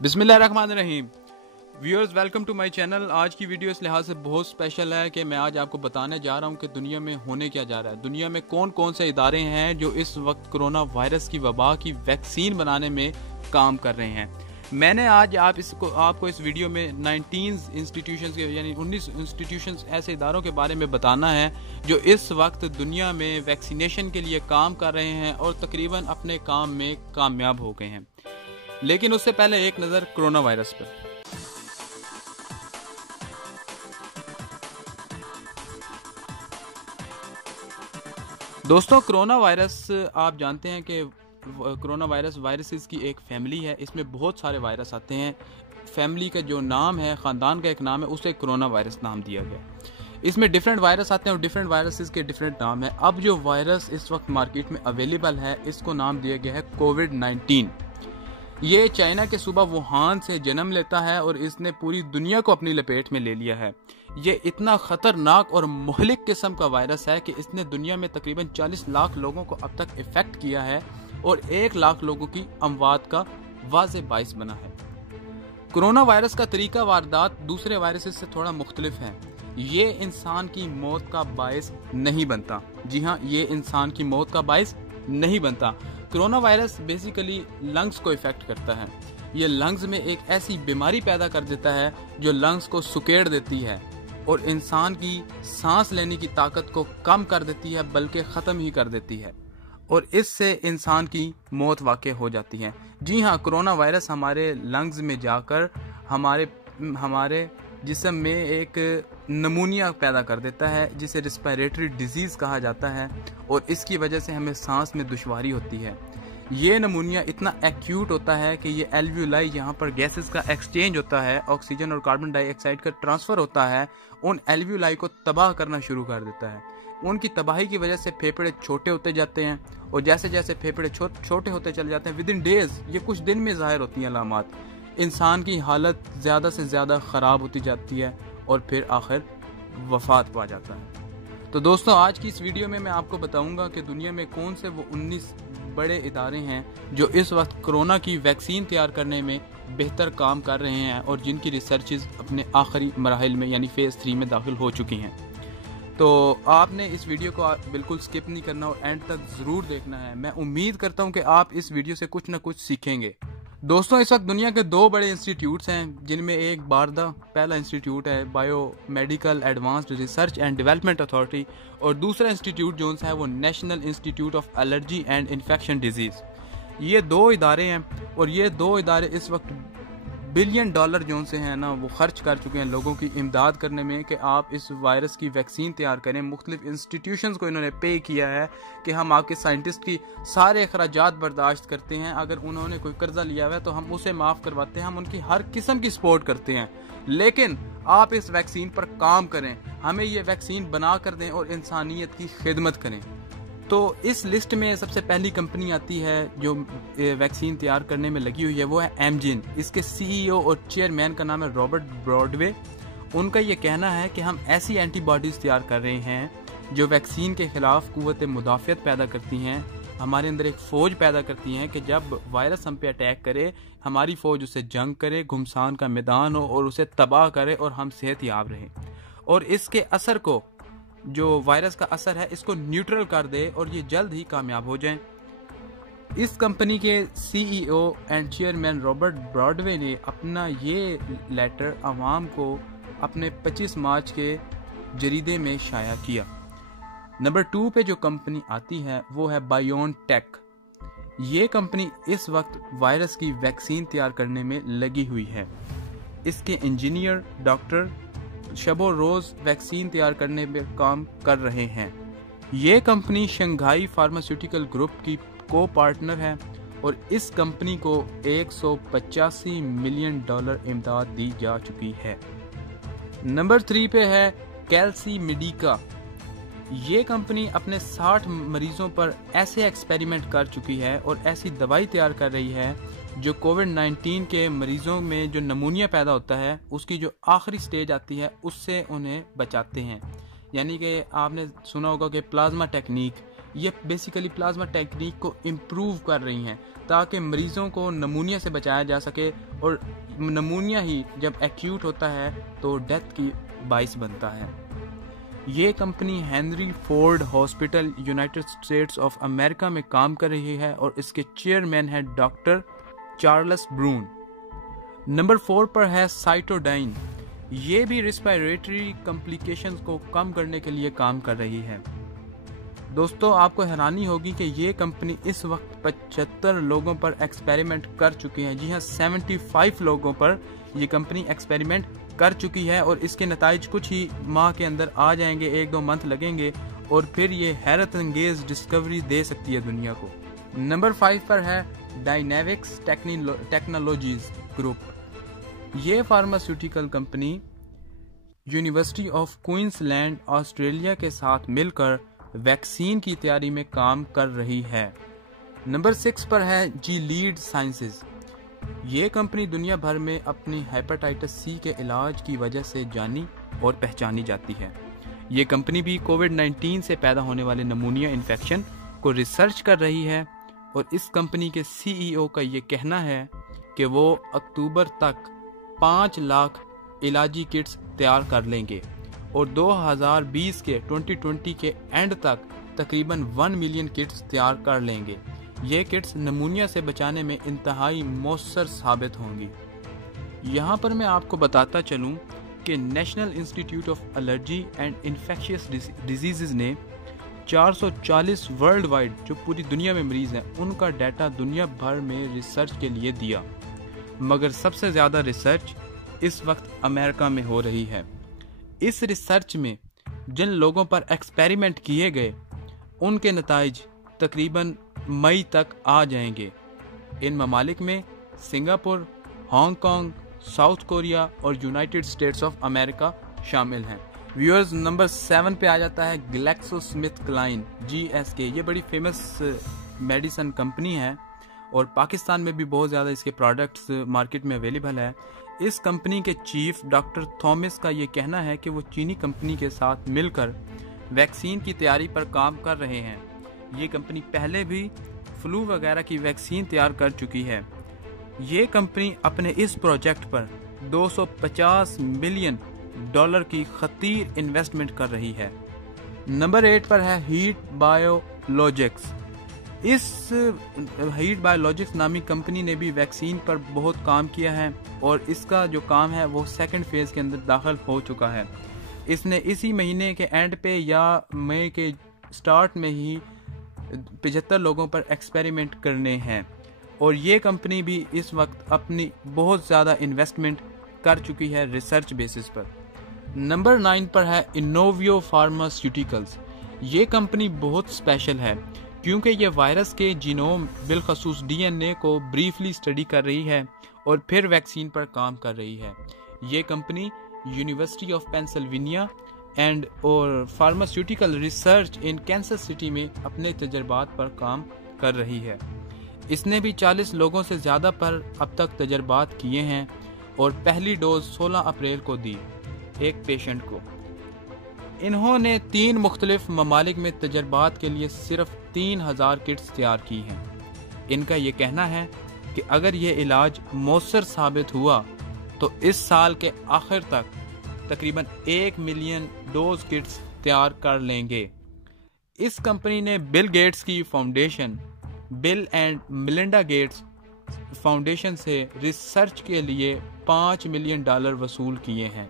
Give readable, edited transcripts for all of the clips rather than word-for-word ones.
बिस्मिल्लाहिर्रहमानिर्रहीम। Viewers, welcome to my channel. आज की वीडियो इस लिहाज से बहुत स्पेशल है कि मैं आज आपको बताने जा रहा हूं कि दुनिया में होने क्या जा रहा है। दुनिया में कौन कौन से इदारे हैं जो इस वक्त कोरोना वायरस की वबा की वैक्सीन बनाने में काम कर रहे हैं। मैंने आज आपको इस वीडियो में 19 इंस्टीट्यूशंस के यानी 19 इंस्टीट्यूशंस ऐसे इदारों के बारे में बताना है जो इस वक्त दुनिया में वैक्सीनेशन के लिए काम कर रहे हैं और तकरीबन अपने काम में कामयाब हो गए हैं। लेकिन उससे पहले एक नज़र कोरोना वायरस पर। दोस्तों, कोरोना वायरस आप जानते हैं कि कोरोना वायरसेस की एक फैमिली है। इसमें बहुत सारे वायरस आते हैं। फैमिली का जो नाम है, ख़ानदान का एक नाम है, उसे कोरोना वायरस नाम दिया गया। इसमें डिफरेंट वायरस आते हैं और डिफरेंट वायरसेस के डिफरेंट नाम है। अब जो वायरस इस वक्त मार्केट में अवेलेबल है, इसको नाम दिया गया है कोविड-19। ये चाइना के सूबा वुहान से जन्म लेता है और इसने पूरी दुनिया को अपनी लपेट में ले लिया है। ये इतना खतरनाक और मुहलिक किस्म का वायरस है कि इसने दुनिया में तकरीबन 40 लाख लोगों को अब तक इफेक्ट किया है और 1 लाख लोगों की अमवात का वाज़े बाइस बना है। कोरोना वायरस का तरीका वारदात दूसरे वायरसेस से थोड़ा मुख्तलिफ है। ये इंसान की मौत का बाइस नहीं बनता। जी हाँ, ये इंसान की मौत का बाइस नहीं बनता। कोरोना वायरस बेसिकली लंग्स को इफेक्ट करता है। ये लंग्स में एक ऐसी बीमारी पैदा कर देता है जो लंग्स को सुकेड़ देती है और इंसान की सांस लेने की ताकत को कम कर देती है, बल्कि ख़त्म ही कर देती है और इससे इंसान की मौत वाक़ई हो जाती है। जी हाँ, कोरोना वायरस हमारे लंग्स में जाकर हमारे जिस्म में एक नमूनिया पैदा कर देता है जिसे रिस्पिरेटरी डिजीज़ कहा जाता है और इसकी वजह से हमें सांस में दुश्वारी होती है। ये नमूनिया इतना एक्यूट होता है कि ये एल्वियोलाई, यहाँ पर गैसेस का एक्सचेंज होता है, ऑक्सीजन और कार्बन डाइऑक्साइड का ट्रांसफ़र होता है, उन एल्वियोलाई को तबाह करना शुरू कर देता है। उनकी तबाही की वजह से फेफड़े छोटे होते जाते हैं और जैसे जैसे फेफड़े छोटे होते चले जाते हैं, विद इन डेज, ये कुछ दिन में ज़ाहिर होती हैं अलामात, इंसान की हालत ज़्यादा से ज़्यादा ख़राब होती जाती है और फिर आखिर वफ़ात पा जाता है। तो दोस्तों, आज की इस वीडियो में मैं आपको बताऊंगा कि दुनिया में कौन से वो 19 बड़े इदारे हैं जो इस वक्त कोरोना की वैक्सीन तैयार करने में बेहतर काम कर रहे हैं और जिनकी रिसर्चेस अपने आखिरी मराहिल में यानी फ़ेज़ 3 में दाखिल हो चुकी हैं। तो आपने इस वीडियो को बिल्कुल स्किप नहीं करना और एंड तक ज़रूर देखना है। मैं उम्मीद करता हूँ कि आप इस वीडियो से कुछ ना कुछ सीखेंगे। दोस्तों, इस वक्त दुनिया के 2 बड़े इंस्टीट्यूट्स हैं जिनमें एक बारदा पहला इंस्टीट्यूट है, bio medical advanced research and development authority, और दूसरा इंस्टीट्यूट जो है वो national institute of allergy and infection disease. ये 2 इदारे हैं और ये 2 इदारे इस वक्त बिलियन डॉलर जो से हैं ना, वो खर्च कर चुके हैं लोगों की इमदाद करने में कि आप इस वायरस की वैक्सीन तैयार करें। मुख्तलिफ इंस्टीट्यूशंस को इन्होंने पे किया है कि हम आपके साइंटिस्ट की सारे अखराजात बर्दाश्त करते हैं। अगर उन्होंने कोई कर्जा लिया हुआ है तो हम उसे माफ़ करवाते हैं, हम उनकी हर किस्म की सपोर्ट करते हैं, लेकिन आप इस वैक्सीन पर काम करें, हमें ये वैक्सीन बना कर दें और इंसानियत की खिदमत करें। तो इस लिस्ट में सबसे पहली कंपनी आती है जो वैक्सीन तैयार करने में लगी हुई है, वो है एमजिन। इसके सीईओ और चेयरमैन का नाम है रॉबर्ट ब्रॉडवे। उनका ये कहना है कि हम ऐसी एंटीबॉडीज़ तैयार कर रहे हैं जो वैक्सीन के ख़िलाफ़ क़ुव्वत मुदाफ़ियत पैदा करती हैं, हमारे अंदर एक फ़ौज पैदा करती हैं कि जब वायरस हम पे अटैक करे, हमारी फ़ौज उसे जंग करे, घुमसान का मैदान हो और उसे तबाह करे और हम सेहतयाब रहें। और इसके असर को, जो वायरस का असर है, इसको न्यूट्रल कर दे और ये जल्द ही कामयाब हो जाएं। इस कंपनी के CEO and chairman Robert Broadway ने अपना ये लेटर आवाम को अपने 25 मार्च के जरीदे में शाया किया। नंबर 2 पे जो कंपनी आती है वो है बायोनटेक। ये कंपनी इस वक्त वायरस की वैक्सीन तैयार करने में लगी हुई है। इसके इंजीनियर डॉक्टर शबो रोज वैक्सीन तैयार करने में काम कर रहे हैं। ये कंपनी शंघाई फार्मास्यूटिकल ग्रुप की को पार्टनर है और इस कंपनी को 185 मिलियन डॉलर इमदाद दी जा चुकी है। नंबर 3 पे है कैल्सी मेडिका। ये कंपनी अपने 60 मरीजों पर ऐसे एक्सपेरिमेंट कर चुकी है और ऐसी दवाई तैयार कर रही है जो कोविड-19 के मरीजों में जो नमूनिया पैदा होता है, उसकी जो आखिरी स्टेज आती है, उससे उन्हें बचाते हैं। यानी कि आपने सुना होगा कि प्लाज्मा टेक्निक, ये बेसिकली प्लाज्मा टेक्निक को इम्प्रूव कर रही हैं ताकि मरीज़ों को नमूनिया से बचाया जा सके, और नमूनिया ही जब एक्यूट होता है तो डेथ की बाइस बनता है। ये company Henry Ford hospital United states of America में काम कर रही है और इसके चेयरमैन है डॉक्टर चार्ल्स ब्रून। नंबर 4 पर है साइटोडाइन। ये भी रिस्पायरेटरी कॉम्प्लिकेशंस को कम करने के लिए काम कर रही है। दोस्तों, आपको हैरानी होगी कि ये कंपनी इस वक्त 75 लोगों पर एक्सपेरिमेंट कर चुकी है। जी हाँ, 75 लोगों पर ये कंपनी एक्सपेरिमेंट कर चुकी है और इसके नताइज कुछ ही माह के अंदर आ जाएंगे, 1-2 मंथ लगेंगे, और फिर ये हैरत अंगेज डिस्कवरी दे सकती है दुनिया को। नंबर 5 पर है डायनेविक्स टेक्नोलॉजीज ग्रुप। ये pharmaceutical company university of Queensland Australia के साथ मिलकर वैक्सीन की तैयारी में काम कर रही है। नंबर 6 पर है जी लीड साइंसेज। ये कंपनी दुनिया भर में अपनी हेपेटाइटिस सी के इलाज की वजह से जानी और पहचानी जाती है। ये कंपनी भी कोविड-19 से पैदा होने वाले नमूनिया इन्फेक्शन को रिसर्च कर रही है, और इस कंपनी के सीईओ का ये कहना है कि वो अक्टूबर तक 5 लाख इलाजी किट्स तैयार कर लेंगे और 2020 के एंड तक तकरीबन 1 मिलियन किट्स तैयार कर लेंगे। ये किट्स नमूनिया से बचाने में इंतहाई मौसर साबित होंगी। यहाँ पर मैं आपको बताता चलूँ कि national institute of allergy and infectious disease ने 440 वर्ल्ड वाइड जो पूरी दुनिया में मरीज़ हैं उनका डाटा दुनिया भर में रिसर्च के लिए दिया, मगर सबसे ज़्यादा रिसर्च इस वक्त अमेरिका में हो रही है। इस रिसर्च में जिन लोगों पर एक्सपेरिमेंट किए गए उनके नताइज तकरीबन मई तक आ जाएंगे। इन ममालिक में सिंगापुर, हांगकांग, साउथ कोरिया और यूनाइटेड स्टेट्स ऑफ अमेरिका शामिल हैं। व्यूअर्स, नंबर 7 पे आ जाता है ग्लैक्सोस्मिथक्लाइन GSK। ये बड़ी फेमस मेडिसिन कंपनी है और पाकिस्तान में भी बहुत ज़्यादा इसके प्रोडक्ट्स मार्केट में अवेलेबल है। इस कंपनी के चीफ डॉक्टर थॉमस का ये कहना है कि वो चीनी कंपनी के साथ मिलकर वैक्सीन की तैयारी पर काम कर रहे हैं। ये कंपनी पहले भी फ्लू वगैरह की वैक्सीन तैयार कर चुकी है। ये कंपनी अपने इस प्रोजेक्ट पर $250 मिलियन की खतीर इन्वेस्टमेंट कर रही है। नंबर 8 पर है हीट बायोलॉजिक्स। इस हीट बायोलॉजिक्स नामी कंपनी ने भी वैक्सीन पर बहुत काम किया है और इसका जो काम है वो सेकंड फेज के अंदर दाखिल हो चुका है। इसने इसी महीने के एंड पे या मई के स्टार्ट में ही 75 लोगों पर एक्सपेरिमेंट करने हैं और ये कंपनी भी इस वक्त अपनी बहुत ज़्यादा इन्वेस्टमेंट कर चुकी है रिसर्च बेसिस पर। नंबर 9 पर है इनोवियो फार्मास्यूटिकल्स। ये कंपनी बहुत स्पेशल है क्योंकि ये वायरस के जीनोम बिलखसूस DNA को ब्रीफली स्टडी कर रही है और फिर वैक्सीन पर काम कर रही है। ये company university of Pennsylvania and और pharmaceutical research in Kansas City में अपने तजर्बात पर काम कर रही है। इसने भी 40 लोगों से ज़्यादा पर अब तक तजर्बात किए हैं और पहली डोज 16 अप्रैल को दी एक पेशेंट को। इन्होंने 3 मुख्तलिफ ममालिक में तजर्बात के लिए सिर्फ 3000 किट्स तैयार की हैं। इनका ये कहना है कि अगर ये इलाज मौसर साबित हुआ तो इस साल के आखिर तक तकरीबन 1 मिलियन डोज किट्स तैयार कर लेंगे। इस कंपनी ने बिल गेट्स की foundation bill and Melinda Gates foundation से रिसर्च के लिए $5 मिलियन वसूल किए हैं।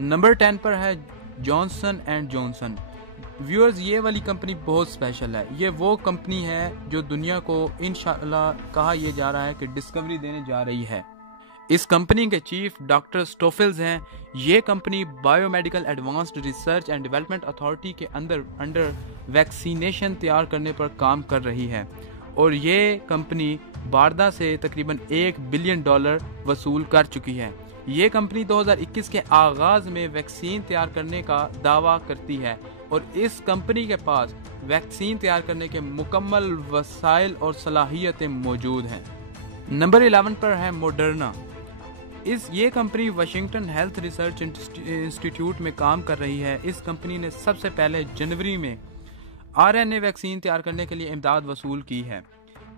नंबर 10 पर है जॉनसन एंड जॉनसन। व्यूअर्स, ये वाली कंपनी बहुत स्पेशल है। ये वो कंपनी है जो दुनिया को इंशाअल्लाह कहा यह जा रहा है कि डिस्कवरी देने जा रही है। इस कंपनी के चीफ डॉक्टर स्टोफिल्स हैं। ये company biomedical advanced research and development authority के अंडर वैक्सीनेशन तैयार करने पर काम कर रही है और ये कंपनी बारदा से तकरीबन $1 बिलियन वसूल कर चुकी है। ये कंपनी 2021 के आगाज़ में वैक्सीन तैयार करने का दावा करती है और इस कंपनी के पास वैक्सीन तैयार करने के मुकम्मल वसाइल और सलाहियतें मौजूद हैं। नंबर 11 पर है मॉडर्ना। ये company Washington health research institute में काम कर रही है। इस कंपनी ने सबसे पहले जनवरी में RNA वैक्सीन तैयार करने के लिए इमदाद वसूल की है।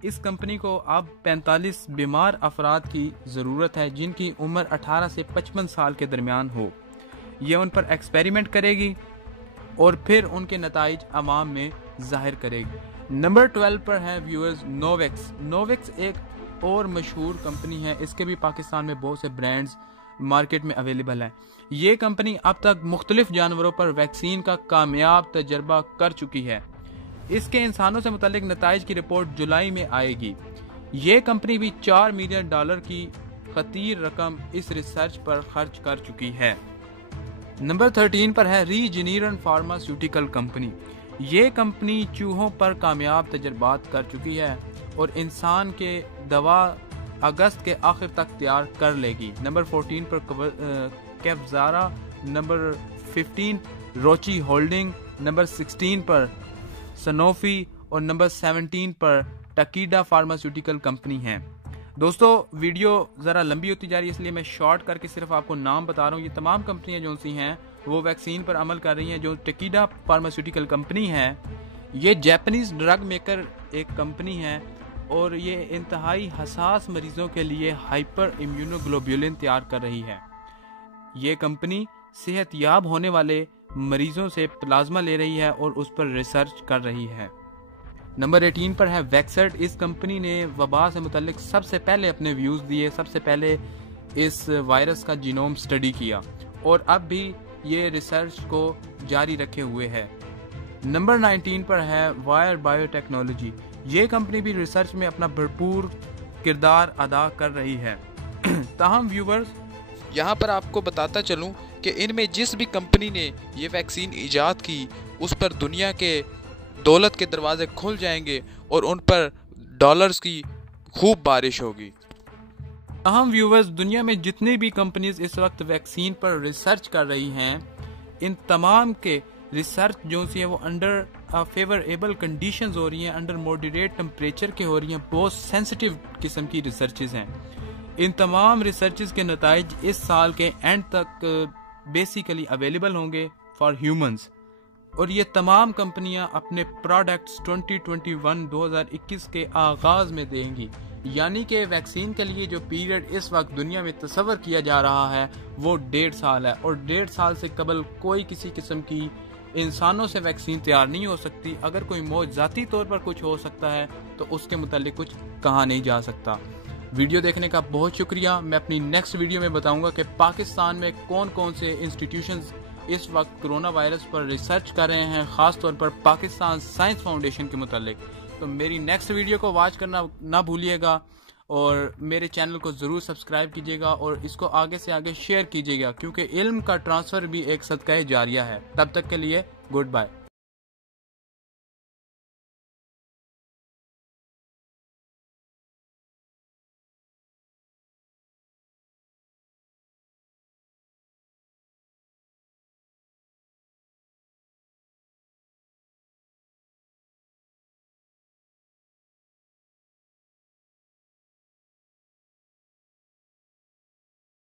इस कंपनी को अब 45 बीमार अफराद की ज़रूरत है जिनकी उम्र 18 से 55 साल के दरमियान हो। यह उन पर एक्सपेरिमेंट करेगी और फिर उनके नताइज अवाम में जाहिर करेगी। नंबर 12 पर है व्यूअर्स नोवेक्स। नोवेक्स एक और मशहूर कंपनी है, इसके भी पाकिस्तान में बहुत से ब्रांड्स मार्केट में अवेलेबल हैं। ये कंपनी अब तक मुख्तलिफ जानवरों पर वैक्सीन का कामयाब तजर्बा कर चुकी है। इसके इंसानों से मुतालिक नताइज की रिपोर्ट जुलाई में आएगी। ये कंपनी भी $4 मिलियन की खतीर रकम इस रिसर्च पर खर्च कर चुकी है। नंबर 13 पर है रीजेनिरन फार्मास्यूटिकल कंपनी। ये कंपनी चूहों पर कामयाब तजर्बात कर चुकी है और इंसान के दवा अगस्त के आखिर तक तैयार कर लेगी। नंबर 14 पर कैफजारा, नंबर 15 रोची होल्डिंग, नंबर 16 पर सनोफी और नंबर 17 पर टकीडा फार्मास्यूटिकल कंपनी है। दोस्तों वीडियो ज़रा लंबी होती जा रही है इसलिए मैं शॉर्ट करके सिर्फ आपको नाम बता रहा हूँ। ये तमाम कंपनियाँ जो सी हैं वो वैक्सीन पर अमल कर रही हैं। जो टकीडा फार्मास्यूटिकल कंपनी है ये जापानीज ड्रग मेकर एक कंपनी है और ये इंतहाई हसास मरीजों के लिए हाइपर इम्यूनोग्लोबुलिन तैयार कर रही है। ये कंपनी सेहतयाब होने वाले मरीजों से प्लाज्मा ले रही है और उस पर रिसर्च कर रही है। नंबर 18 पर है वैक्सर्ट। इस कंपनी ने वबा से मुतल्लिक सबसे पहले अपने व्यूज़ दिए, सबसे पहले इस वायरस का जीनोम स्टडी किया और अब भी ये रिसर्च को जारी रखे हुए है। नंबर 19 पर है वायर बायोटेक्नोलॉजी। ये कंपनी भी रिसर्च में अपना भरपूर किरदार अदा कर रही है। ताहम व्यूवर्स, यहाँ पर आपको बताता चलूँ कि इनमें जिस भी कंपनी ने ये वैक्सीन ईजाद की उस पर दुनिया के दौलत के दरवाजे खुल जाएंगे और उन पर डॉलर्स की खूब बारिश होगी। अहम व्यूवर्स, दुनिया में जितनी भी कंपनीज इस वक्त वैक्सीन पर रिसर्च कर रही हैं, इन तमाम के रिसर्च जो सी है वो अंडर फेवरेबल कंडीशंस हो रही हैं, अंडर मॉडरेट टेम्परेचर के हो रही हैं, बहुत सेंसिटिव किस्म की रिसर्चेज हैं। इन तमाम रिसर्चेज के नताइज इस साल के एंड तक बेसिकली अवेलेबल होंगे फॉर ह्यूमंस और ये तमाम कंपनियां अपने प्रोडक्ट्स 2021 के आगाज में देंगी। यानी कि वैक्सीन के लिए जो पीरियड इस वक्त दुनिया में तस्वर किया जा रहा है वो 1.5 साल है और 1.5 साल से कबल कोई किसी किस्म की इंसानों से वैक्सीन तैयार नहीं हो सकती। अगर कोई मौजाती तौर पर कुछ हो सकता है तो उसके मुतालिक कुछ कहा नहीं जा सकता। वीडियो देखने का बहुत शुक्रिया। मैं अपनी नेक्स्ट वीडियो में बताऊंगा कि पाकिस्तान में कौन कौन से इंस्टीट्यूशंस इस वक्त कोरोना वायरस पर रिसर्च कर रहे हैं, खास तौर पर पाकिस्तान साइंस फाउंडेशन के मुतालिक। तो मेरी नेक्स्ट वीडियो को वॉच करना ना भूलिएगा और मेरे चैनल को ज़रूर सब्सक्राइब कीजिएगा और इसको आगे से आगे शेयर कीजिएगा क्योंकि इल्म का ट्रांसफ़र भी एक सदका जारिया है। तब तक के लिए गुड बाय।